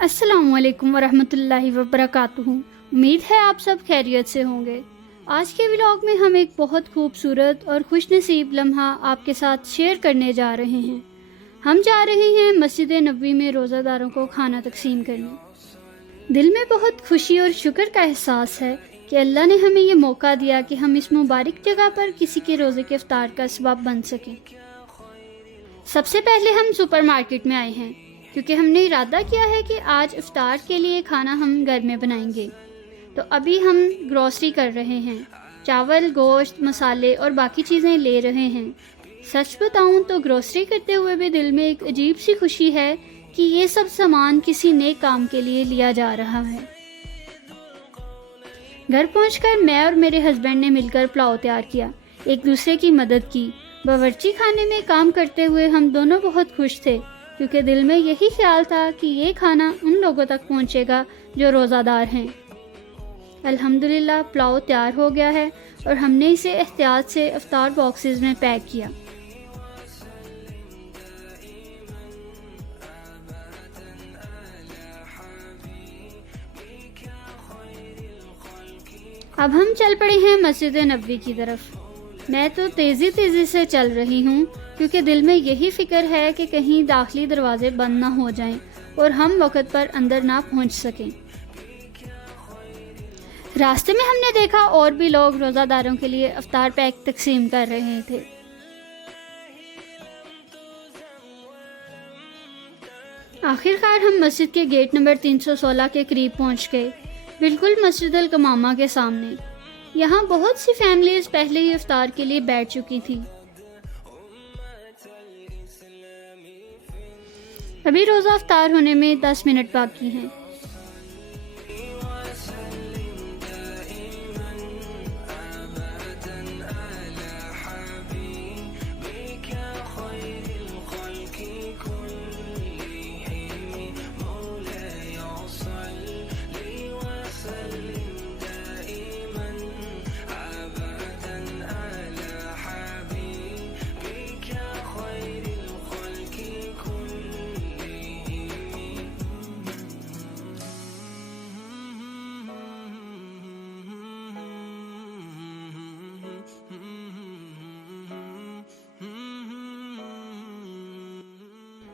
السلام علیکم ورحمۃ اللہ وبرکاتہ۔ امید ہے آپ سب خیریت سے ہوں گے۔ آج کے ولاگ میں ہم ایک بہت خوبصورت اور خوش نصیب لمحہ آپ کے ساتھ شیئر کرنے جا رہے ہیں۔ ہم جا رہے ہیں مسجد نبوی میں روزہ داروں کو کھانا تقسیم کرنے۔ دل میں بہت خوشی اور شکر کا احساس ہے کہ اللہ نے ہمیں یہ موقع دیا کہ ہم اس مبارک جگہ پر کسی کے روزے کے افطار کا سبب بن سکیں۔ سب سے پہلے ہم سپر مارکیٹ میں آئے ہیں کیونکہ ہم نے ارادہ کیا ہے کہ آج افطار کے لیے کھانا ہم گھر میں بنائیں گے۔ تو ابھی ہم گروسری کر رہے ہیں، چاول، گوشت، مسالے اور باقی چیزیں لے رہے ہیں۔ سچ بتاؤں تو گروسری کرتے ہوئے بھی دل میں ایک عجیب سی خوشی ہے کہ یہ سب سامان کسی نیک کام کے لیے لیا جا رہا ہے۔ گھر پہنچ کر میں اور میرے ہسبینڈ نے مل کر پلاؤ تیار کیا، ایک دوسرے کی مدد کی۔ باورچی خانے میں کام کرتے ہوئے ہم دونوں بہت خوش تھے کیونکہ دل میں یہی خیال تھا کہ یہ کھانا ان لوگوں تک پہنچے گا جو روزہ دار ہیں۔ الحمدللہ پلاؤ تیار ہو گیا ہے اور ہم نے اسے احتیاط سے افطار باکسز میں پیک کیا۔ اب ہم چل پڑے ہیں مسجد نبوی کی طرف۔ میں تو تیزی سے چل رہی ہوں کیونکہ دل میں یہی فکر ہے کہ کہیں داخلی دروازے بند نہ ہو جائیں اور ہم وقت پر اندر نہ پہنچ سکیں۔ راستے میں ہم نے دیکھا اور بھی لوگ روزہ داروں کے لیے افطار پیک تقسیم کر رہے تھے۔ آخر کار ہم مسجد کے گیٹ نمبر 316 کے قریب پہنچ گئے، بالکل مسجد الکمامہ کے سامنے۔ یہاں بہت سی فیملیز پہلے ہی افطار کے لیے بیٹھ چکی تھی۔ ابھی روزہ افطار ہونے میں 10 منٹ باقی ہیں۔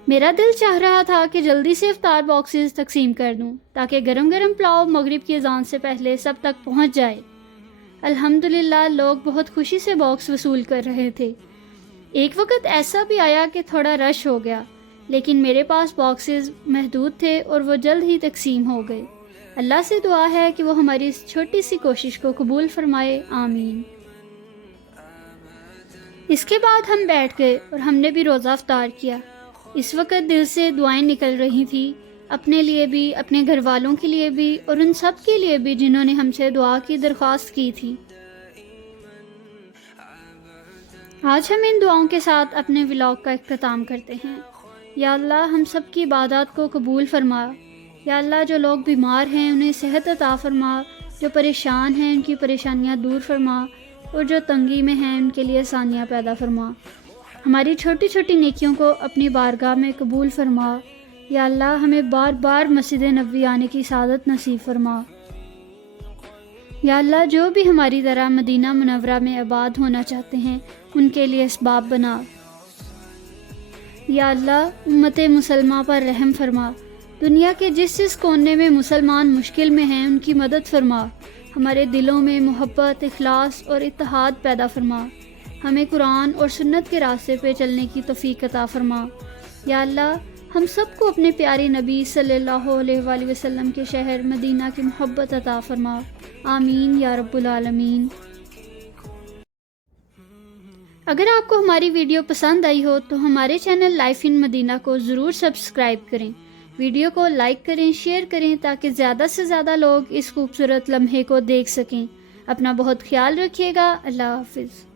میرا دل چاہ رہا تھا کہ جلدی سے افطار باکسز تقسیم کر دوں تاکہ گرم گرم پلاؤ مغرب کی اذان سے پہلے سب تک پہنچ جائے۔ الحمدللہ لوگ بہت خوشی سے باکس وصول کر رہے تھے۔ ایک وقت ایسا بھی آیا کہ تھوڑا رش ہو گیا، لیکن میرے پاس باکسز محدود تھے اور وہ جلد ہی تقسیم ہو گئے۔ اللہ سے دعا ہے کہ وہ ہماری اس چھوٹی سی کوشش کو قبول فرمائے، آمین۔ اس کے بعد ہم بیٹھ گئے اور ہم نے بھی روزہ افطار کیا۔ اس وقت دل سے دعائیں نکل رہی تھیں، اپنے لیے بھی، اپنے گھر والوں کے لیے بھی اور ان سب کے لیے بھی جنہوں نے ہم سے دعا کی درخواست کی تھی۔ آج ہم ان دعاؤں کے ساتھ اپنے ولاگ کا اختتام کرتے ہیں۔ یا اللہ ہم سب کی عبادات کو قبول فرما۔ یا اللہ جو لوگ بیمار ہیں انہیں صحت عطا فرما، جو پریشان ہیں ان کی پریشانیاں دور فرما، اور جو تنگی میں ہیں ان کے لیے آسانیاں پیدا فرما۔ ہماری چھوٹی چھوٹی نیکیوں کو اپنی بارگاہ میں قبول فرما۔ یا اللہ ہمیں بار بار مسجد نبوی آنے کی سعادت نصیب فرما۔ یا اللہ جو بھی ہماری طرح مدینہ منورہ میں آباد ہونا چاہتے ہیں ان کے لیے اسباب بنا۔ یا اللہ امت مسلمہ پر رحم فرما، دنیا کے جس کونے میں مسلمان مشکل میں ہیں ان کی مدد فرما۔ ہمارے دلوں میں محبت، اخلاص اور اتحاد پیدا فرما۔ ہمیں قرآن اور سنت کے راستے پہ چلنے کی توفیق عطا فرما۔ یا اللہ ہم سب کو اپنے پیارے نبی صلی اللہ علیہ وآلہ وسلم کے شہر مدینہ کی محبت عطا فرما، آمین یا رب العالمین۔ اگر آپ کو ہماری ویڈیو پسند آئی ہو تو ہمارے چینل لائف ان مدینہ کو ضرور سبسکرائب کریں، ویڈیو کو لائک کریں، شیئر کریں تاکہ زیادہ سے زیادہ لوگ اس خوبصورت لمحے کو دیکھ سکیں۔ اپنا بہت خیال رکھیے گا۔ اللہ حافظ۔